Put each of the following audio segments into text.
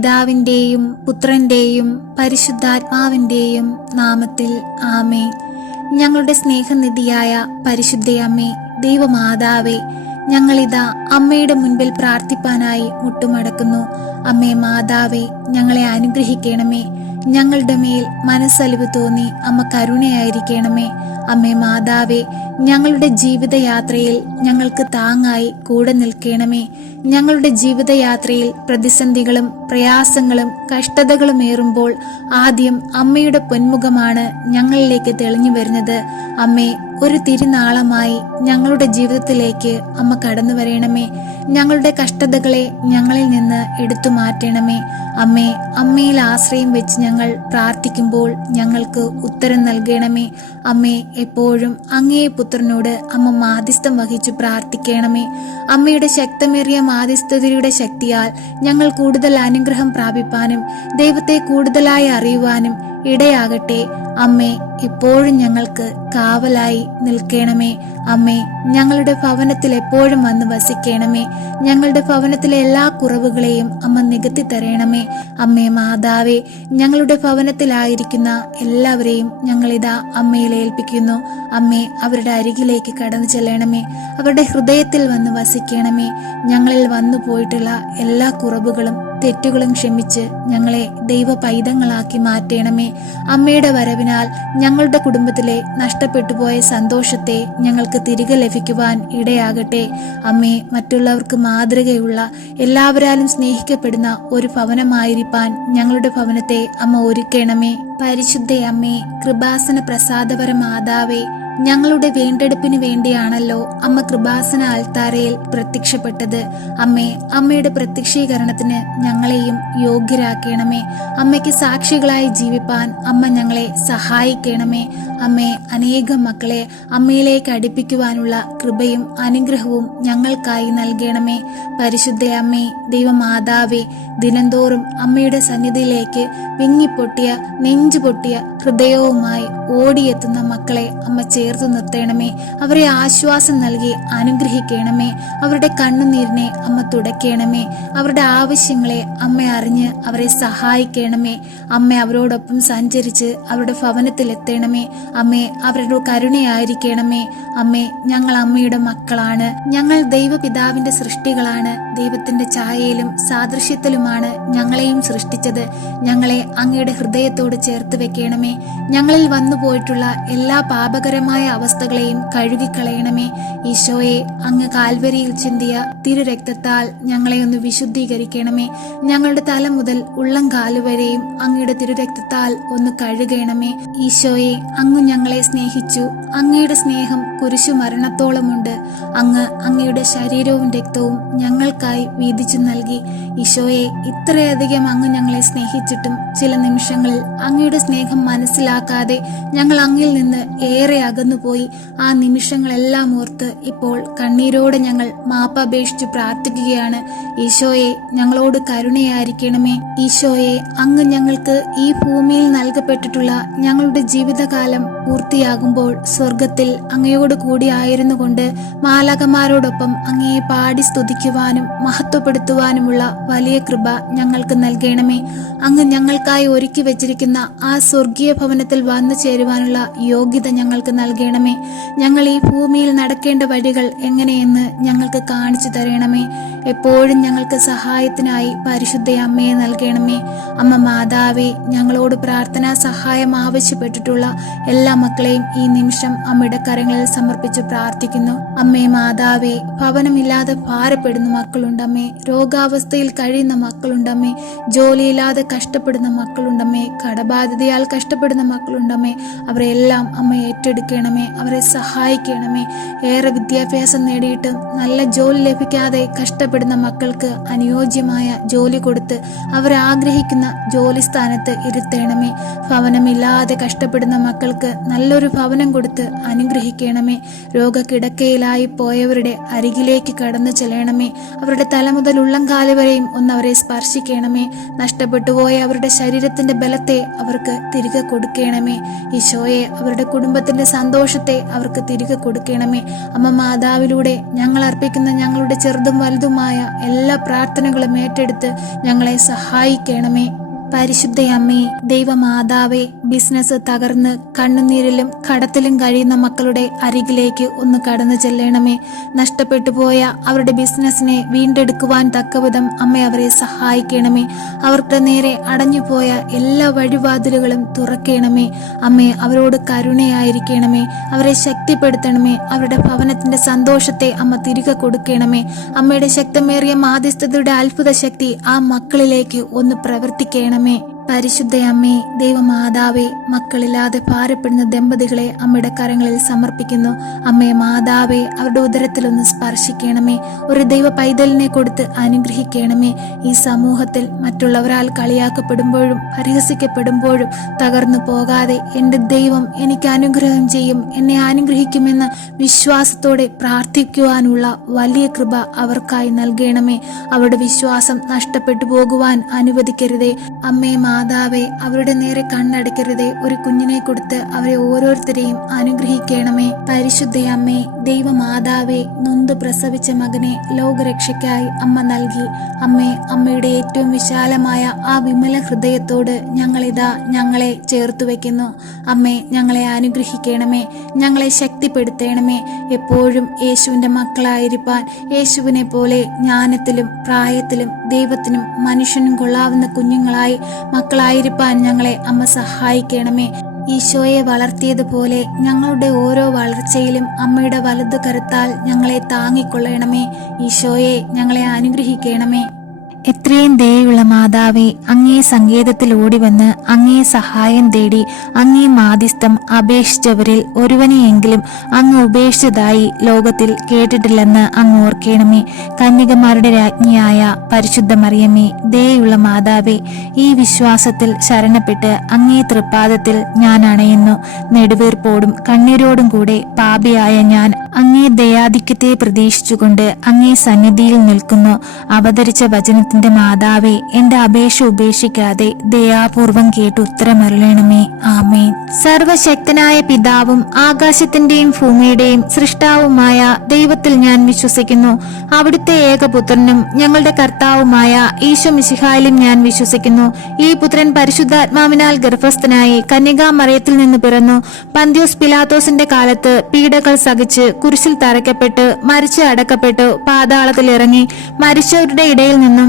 പിതാവിന്റെയും പുത്രന്റെയും പരിശുദ്ധാത്മാവിന്റെയും നാമത്തിൽ ആമേ ഞങ്ങളുടെ സ്നേഹനിധിയായ പരിശുദ്ധയമ്മേ ദൈവമാതാവേ ഞങ്ങളിതാ അമ്മയുടെ മുൻപിൽ പ്രാർത്ഥിപ്പാനായി മുട്ടുമടക്കുന്നു. അമ്മേ മാതാവേ ഞങ്ങളെ അനുഗ്രഹിക്കണമേ. ഞങ്ങളുടെ മേൽ മനസ്സലിവ് തോന്നി അമ്മ കരുണയായിരിക്കണമേ. അമ്മേ മാതാവേ ഞങ്ങളുടെ ജീവിതയാത്രയിൽ ഞങ്ങൾക്ക് താങ്ങായി കൂടെ നിൽക്കണമേ. ഞങ്ങളുടെ ജീവിതയാത്രയിൽ പ്രതിസന്ധികളും പ്രയാസങ്ങളും കഷ്ടതകളും ഏറുമ്പോൾ ആദ്യം അമ്മയുടെ പൊന്മുഖമാണ് ഞങ്ങളിലേക്ക് തെളിഞ്ഞു വരുന്നത്. അമ്മേ ഒരു തിരുനാളമായി ഞങ്ങളുടെ ജീവിതത്തിലേക്ക് അമ്മ കടന്നു വരണമേ. ഞങ്ങളുടെ കഷ്ടതകളെ ഞങ്ങളിൽ നിന്ന് എടുത്തു മാറ്റണമേ. അമ്മേ അമ്മയിൽ ആശ്രയം വെച്ച് ഞങ്ങൾ പ്രാർത്ഥിക്കുമ്പോൾ ഞങ്ങൾക്ക് ഉത്തരം നൽകണമേ. അമ്മേ എപ്പോഴും അങ്ങേ പുത്രനോട് അമ്മ മാധ്യസ്ഥം വഹിച്ചു പ്രാർത്ഥിക്കണമേ. അമ്മയുടെ ശക്തമേറിയ മാധ്യസ്ഥതയുടെ ശക്തിയാൽ ഞങ്ങൾ കൂടുതൽ അനുഗ്രഹം പ്രാപിപ്പാനും ദൈവത്തെ കൂടുതലായി അറിയുവാനും ഇടയാകട്ടെ. അമ്മേ എപ്പോഴും ഞങ്ങൾക്ക് കാവലായി നിൽക്കണമേ. അമ്മേ ഞങ്ങളുടെ ഭവനത്തിൽ എപ്പോഴും വന്ന് വസിക്കണമേ. ഞങ്ങളുടെ ഭവനത്തിലെ എല്ലാ കുറവുകളെയും അമ്മ നികത്തി തരണമേ. അമ്മേ മാതാവേ ഞങ്ങളുടെ ഭവനത്തിലായിരിക്കുന്ന എല്ലാവരെയും ഞങ്ങൾ ഞങ്ങളിതാ അമ്മയിൽ ഏൽപ്പിക്കുന്നു. അമ്മേ അവരുടെ അരികിലേക്ക് കടന്നു ചെല്ലണമേ. അവരുടെ ഹൃദയത്തിൽ വന്ന് വസിക്കണമേ. ഞങ്ങളിൽ വന്നു പോയിട്ടുള്ള എല്ലാ കുറവുകളും തെറ്റുകളും ക്ഷമിച്ച് ഞങ്ങളെ ദൈവ പൈതങ്ങളാക്കി മാറ്റണമേ. അമ്മയുടെ വരവിനാൽ ഞങ്ങളുടെ കുടുംബത്തിലെ നഷ്ടപ്പെട്ടു പോയ സന്തോഷത്തെ ഞങ്ങൾക്ക് തിരികെ ലഭിക്കുവാൻ ഇടയാകട്ടെ. അമ്മേ മറ്റുള്ളവർക്ക് മാതൃകയുള്ള എല്ലാവരാലും സ്നേഹിക്കപ്പെടുന്ന ഒരു ഭവനമായിരിക്കാൻ ഞങ്ങളുടെ ഭവനത്തെ അമ്മ ഒരുക്കണമേ. പരിശുദ്ധ അമ്മേ കൃപാസന പ്രസാദപര മാതാവേ ഞങ്ങളുടെ വീണ്ടെടുപ്പിന് വേണ്ടിയാണല്ലോ അമ്മ കൃപാസന ആൽത്താരയിൽ പ്രത്യക്ഷപ്പെട്ടത്. അമ്മേ അമ്മയുടെ പ്രത്യക്ഷീകരണത്തിന് ഞങ്ങളെയും യോഗ്യരാക്കണമേ. അമ്മയ്ക്ക് സാക്ഷികളായി ജീവിപ്പാൻ അമ്മ ഞങ്ങളെ സഹായിക്കണമേ. അമ്മേ അനേകം മക്കളെ അമ്മയിലേക്ക് അടുപ്പിക്കുവാനുള്ള കൃപയും അനുഗ്രഹവും ഞങ്ങൾക്കായി നൽകണമേ. പരിശുദ്ധ അമ്മേ ദൈവമാതാവേ ദിനംതോറും അമ്മയുടെ സന്നിധിയിലേക്ക് വിങ്ങിപ്പൊട്ടിയ നെഞ്ചുപൊട്ടിയ ഹൃദയവുമായി ഓടിയെത്തുന്ന മക്കളെ അമ്മ ചേർത്ത് നിർത്തണമേ. അവരെ ആശ്വാസം നൽകി അനുഗ്രഹിക്കണമേ. അവരുടെ കണ്ണുനീരിനെ അമ്മ തുടയ്ക്കണമേ അവരുടെ ആവശ്യങ്ങളെ അമ്മ അറിഞ്ഞ് അവരെ സഹായിക്കണമേ. അമ്മ അവരോടൊപ്പം സഞ്ചരിച്ച് അവരുടെ ഭവനത്തിൽ എത്തണമേ അമ്മ അവരുടെ കരുണയായിരിക്കണമേ. അമ്മ ഞങ്ങൾ അമ്മയുടെ മക്കളാണ്. ഞങ്ങൾ ദൈവപിതാവിന്റെ സൃഷ്ടികളാണ്. ദൈവത്തിന്റെ ഛായയിലും സാദൃശ്യത്തിലുമാണ് ഞങ്ങളെയും സൃഷ്ടിച്ചത്. ഞങ്ങളെ അങ്ങയുടെ ഹൃദയത്തോട് ചേർത്ത് വെക്കണമേ. ഞങ്ങളിൽ വന്നു പോയിട്ടുള്ള എല്ലാ പാപകരമായ അവസ്ഥകളെയും കഴുകിക്കളയണമേ. ഈശോയെ അങ്ങ് കാൽവരിയിൽ ചിന്തിയ തിരുരക്തത്താൽ ഞങ്ങളെ ഒന്ന് വിശുദ്ധീകരിക്കണമേ. ഞങ്ങളുടെ തല മുതൽ ഉള്ളം കാലുവരെയും അങ്ങയുടെ തിരുരക്തത്താൽ ഒന്ന് കഴുകണമേ. ഈശോയെ അങ്ങ് ഞങ്ങളെ സ്നേഹിച്ചു. അങ്ങയുടെ സ്നേഹം കുരിശു മരണത്തോളമുണ്ട്. അങ്ങ് അങ്ങയുടെ ശരീരവും രക്തവും ഞങ്ങൾക്കായി വീതിച്ചു നൽകി. ഈശോയെ ഇത്രയധികം അങ്ങ് ഞങ്ങളെ സ്നേഹിച്ചിട്ടും ചില നിമിഷങ്ങളിൽ അങ്ങയുടെ സ്നേഹം മനസ്സിലാക്കാതെ ഞങ്ങൾ അങ്ങിൽ നിന്ന് ഏറെ അകന്നുപോയി ആ നിമിഷങ്ങളെല്ലാം ഓർത്ത് ഇപ്പോൾ കണ്ണീരോടെ ഞങ്ങൾ മാപ്പപേക്ഷിച്ചു പ്രാർത്ഥിക്കുകയാണ്. ഈശോയെ ഞങ്ങളോട് കരുണയായിരിക്കണമേ. ഈശോയെ അങ്ങ് ഞങ്ങൾക്ക് ഈ ഭൂമിയിൽ നൽകപ്പെട്ടിട്ടുള്ള ഞങ്ങളുടെ ജീവിതകാലം പൂർത്തിയാകുമ്പോൾ സ്വർഗത്തിൽ അങ്ങയോട് കൂടി ആയിരുന്നു കൊണ്ട് മാലാകമാരോടൊപ്പം അങ്ങയെ പാടി സ്തുതിക്കുവാനും മഹത്വപ്പെടുത്തുവാനുമുള്ള വലിയ കൃപ ഞങ്ങൾക്ക് നൽകണമേ. അങ്ങ് ഞങ്ങൾക്കായി ഒരുക്കി വെച്ചിരിക്കുന്ന ആ സ്വർഗീയ ഭവനത്തിൽ വന്നു ചേരുവാനുള്ള യോഗ്യത ഞങ്ങൾക്ക് നൽകണമേ. ഞങ്ങൾ ഈ ഭൂമിയിൽ നടക്കേണ്ട വഴികൾ എങ്ങനെയെന്ന് ഞങ്ങൾക്ക് കാണിച്ചു തരണമേ. എപ്പോഴും ഞങ്ങൾക്ക് സഹായത്തിനായി പരിശുദ്ധ അമ്മയെ നൽകണമേ. അമ്മ മാതാവേ ഞങ്ങളോട് പ്രാർത്ഥനാ സഹായം ആവശ്യപ്പെട്ടിട്ടുള്ള എല്ലാ മക്കളെയും ഈ നിമിഷം അമ്മയുടെ കരങ്ങളിൽ സമർപ്പിച്ച് പ്രാർത്ഥിക്കുന്നു. അമ്മേ മാതാവേ ഭവനമില്ലാതെ ഭാരപ്പെടുന്ന മക്കളുണ്ടമ്മേ രോഗാവസ്ഥയിൽ കഴിയുന്ന മക്കളുണ്ടമ്മേ ജോലിയില്ലാതെ കഷ്ടപ്പെടുന്ന മക്കളുണ്ടമ്മേ കടബാധിതയാൽ കഷ്ടപ്പെടുന്ന മക്കളുണ്ടമ്മേ അവരെല്ലാം അമ്മ ഏറ്റെടുക്കണമേ. അവരെ സഹായിക്കണമേ. ഏറെ വിദ്യാഭ്യാസം നേടിയിട്ട് നല്ല ജോലി ലഭിക്കാതെ കഷ്ടപ്പെടുന്ന മക്കൾക്ക് അനുയോജ്യമായ ജോലി കൊടുത്ത് അവർ ആഗ്രഹിക്കുന്ന ജോലി സ്ഥാനത്ത് ഇരുത്തേണമേ. ഭവനമില്ലാതെ കഷ്ടപ്പെടുന്ന മക്കൾക്ക് നല്ലൊരു ഭവനം കൊടുത്ത് അനുഗ്രഹിക്കണമേ. രോഗക്കിടക്കയിലായി പോയവരുടെ അരികിലേക്ക് കടന്നു ചെല്ലണമേ. അവരുടെ തല മുതൽ ഉള്ളംകാൽ വരെയും ഒന്ന് അവരെ സ്പർശിക്കണമേ. നഷ്ടപ്പെട്ടു പോയ അവരുടെ ശരീരത്തിന്റെ ബലത്തെ അവർക്ക് തിരികെ കൊടുക്കണമേ. ഈശോയെ അവരുടെ കുടുംബത്തിന്റെ സന്തോഷത്തെ അവർക്ക് തിരികെ കൊടുക്കണമേ. അമ്മ മാതാവിലൂടെ ഞങ്ങൾ അർപ്പിക്കുന്ന ഞങ്ങളുടെ ചെറുതും വലുതുമായ ആവശ്യമായ എല്ലാ പ്രാർത്ഥനകളും ഏറ്റെടുത്ത് ഞങ്ങളെ സഹായിക്കണമേ. പരിശുദ്ധ അമ്മേ ദൈവമാതാവേ ബിസിനസ് തകർന്ന് കണ്ണുനീരിലും കടത്തിലും കഴിയുന്ന മക്കളുടെ അരികിലേക്ക് ഒന്ന് കടന്നു ചെല്ലണമേ. നഷ്ടപ്പെട്ടു പോയ അവരുടെ ബിസിനസ്സിനെ വീണ്ടെടുക്കുവാൻ തക്കവിധം അമ്മ അവരെ സഹായിക്കണമേ. അവർക്ക് നേരെ അടഞ്ഞുപോയ എല്ലാ വഴിവാതിലുകളും തുറക്കണമേ. അമ്മേ അവരോട് കരുണയായിരിക്കണമേ. അവരെ ശക്തിപ്പെടുത്തണമേ. അവരുടെ ഭവനത്തിന്റെ സന്തോഷത്തെ അമ്മ തിരികെ കൊടുക്കണമേ. അമ്മയുടെ ശക്തമേറിയ മാധ്യസ്ഥതയുടെ അത്ഭുത ശക്തി ആ മക്കളിലേക്ക് ഒന്ന് പ്രവർത്തിക്കണമേ. പരിശുദ്ധ അമ്മേ ദൈവമാതാവേ മക്കളില്ലാതെ ഭാരപ്പെടുന്ന ദമ്പതികളെ അമ്മയുടെ കരങ്ങളിൽ സമർപ്പിക്കുന്നു. അമ്മേ മാതാവേ അവരുടെ ഉദരത്തിലൊന്ന് സ്പർശിക്കണമേ. ഒരു ദൈവ പൈതലിനെ കൊടുത്ത് അനുഗ്രഹിക്കണമേ. ഈ സമൂഹത്തിൽ മറ്റുള്ളവരാൽ കളിയാക്കപ്പെടുമ്പോഴും പരിഹസിക്കപ്പെടുമ്പോഴും തകർന്നു പോകാതെ എന്റെ ദൈവം എനിക്ക് അനുഗ്രഹം ചെയ്യും എന്നെ അനുഗ്രഹിക്കുമെന്ന വിശ്വാസത്തോടെ പ്രാർത്ഥിക്കുവാനുള്ള വലിയ കൃപ അവർക്കായി നൽകണമേ. അവരുടെ വിശ്വാസം നഷ്ടപ്പെട്ടു പോകുവാൻ അനുവദിക്കരുതേ. അമ്മേ മാതാവേ അവരുടെ നേരെ കണ്ണടയ്ക്കരുതേ. ഒരു കുഞ്ഞിനെ കൊടുത്ത് അവരെ ഓരോരുത്തരെയും അനുഗ്രഹിക്കണമേ. പരിശുദ്ധ അമ്മേ ദൈവമാതാവേ നൊന്ത് പ്രസവിച്ച മകനെ ലോകരക്ഷയ്ക്കായി അമ്മ നൽകി. അമ്മേ അമ്മയുടെ ഏറ്റവും വിശാലമായ ആ വിമല ഹൃദയത്തോട് ഞങ്ങളിതാ ഞങ്ങളെ ചേർത്തു വെക്കുന്നു. അമ്മേ ഞങ്ങളെ അനുഗ്രഹിക്കണമേ ഞങ്ങളെ ശക്തിപ്പെടുത്തണമേ. എപ്പോഴും യേശുവിന്റെ മക്കളായിരിക്കാൻ യേശുവിനെ പോലെ ജ്ഞാനത്തിലും പ്രായത്തിലും ദൈവത്തിനും മനുഷ്യനും കൊള്ളാവുന്ന കുഞ്ഞുങ്ങളായി മക്കളായിരിക്കാൻ ഞങ്ങളെ അമ്മ സഹായിക്കണമേ. ഈശോയെ വളർത്തിയതുപോലെ ഞങ്ങളുടെ ഓരോ വളർച്ചയിലും അമ്മയുടെ വലതു കരുത്താൽ ഞങ്ങളെ താങ്ങിക്കൊള്ളണമേ. ഈശോയെ ഞങ്ങളെ അനുഗ്രഹിക്കണമേ. എത്രയും ദയുള്ള മാതാവേ അങ്ങേ സങ്കേതത്തിൽ ഓടിവന്ന് അങ്ങേ സഹായം തേടി അങ്ങേ മാധ്യസ്ഥം അപേക്ഷിച്ചവരിൽ ഒരുവനെയെങ്കിലും അങ്ങ് ഉപേക്ഷിച്ചതായി ലോകത്തിൽ കേട്ടിട്ടില്ലെന്ന് അങ്ങ് ഓർക്കണമേ. കന്യകമാരുടെ രാജ്ഞിയായ പരിശുദ്ധ മറിയമ്മേ ദയുള്ള മാതാവേ ഈ വിശ്വാസത്തിൽ ശരണപ്പെട്ട് അങ്ങേ തൃപ്പാദത്തിൽ ഞാൻ അണയുന്നു. നെടുവീർപ്പോടും കണ്ണീരോടും കൂടെ പാപിയായ ഞാൻ അങ്ങേ ദയാധിക്യത്തെ പ്രതീക്ഷിച്ചുകൊണ്ട് അങ്ങേ സന്നിധിയിൽ നിൽക്കുന്നു. അവതരിച്ച വചനത്തിന്റെ മാതാവേ എന്റെ അപേക്ഷ ഉപേക്ഷിക്കാതെ ദയാപൂർവം കേട്ട് ഉത്തരമരുളണമേ ആമേൻ. സർവശക്തനായ പിതാവും ആകാശത്തിന്റെയും ഭൂമിയുടെയും സൃഷ്ടാവുമായ ദൈവത്തിൽ ഞാൻ വിശ്വസിക്കുന്നു. അവിടുത്തെ ഏകപുത്രനും ഞങ്ങളുടെ കർത്താവുമായ ഈശോ മിശിഹായിലും ഞാൻ വിശ്വസിക്കുന്നു. ഈ പുത്രൻ പരിശുദ്ധാത്മാവിനാൽ ഗർഭസ്ഥനായി കന്യകാമറയത്തിൽ നിന്ന് പിറന്നു. പന്ത്യോസ് പിലാത്തോസിന്റെ കാലത്ത് പീഡകൾ സഹിച്ച് കുരിശിൽ തറയ്ക്കപ്പെട്ട് മരിച്ച് അടക്കപ്പെട്ടു പാതാളത്തിൽ ഇറങ്ങി മരിച്ചവരുടെ ഇടയിൽ നിന്നും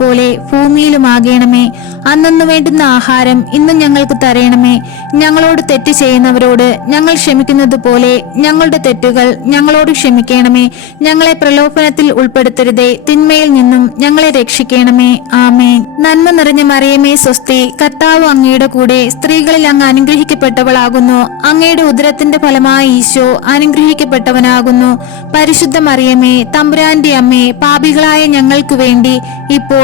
പോലെ ഭൂമിയിലുമാകണമേ. അന്നു വേണ്ടുന്ന ആഹാരം ഇന്നും ഞങ്ങൾക്ക് തരയണമേ ഞങ്ങളോട് തെറ്റ് ചെയ്യുന്നവരോട് ഞങ്ങൾ ക്ഷമിക്കുന്നത് പോലെ ഞങ്ങളുടെ തെറ്റുകൾ ഞങ്ങളോട് ക്ഷമിക്കണമേ. ഞങ്ങളെ പ്രലോഭനത്തിൽ ഉൾപ്പെടുത്തരുതേ. തിന്മയിൽ നിന്നും ഞങ്ങളെ രക്ഷിക്കണമേ. ആമേൻ. നന്മ നിറഞ്ഞ മറിയമേ സ്വസ്തി കർത്താവ് അങ്ങയുടെ കൂടെ സ്ത്രീകളിൽ അങ്ങ് അനുഗ്രഹിക്കപ്പെട്ടവളാകുന്നു. അങ്ങയുടെ ഉദരത്തിന്റെ ഫലമായി ഈശോ അനുഗ്രഹിക്കപ്പെട്ടവനാകുന്നു. പരിശുദ്ധ മറിയമേ തമ്പുരാന്റെ അമ്മേ പാപികളായ ഞങ്ങൾക്ക് വേണ്ടി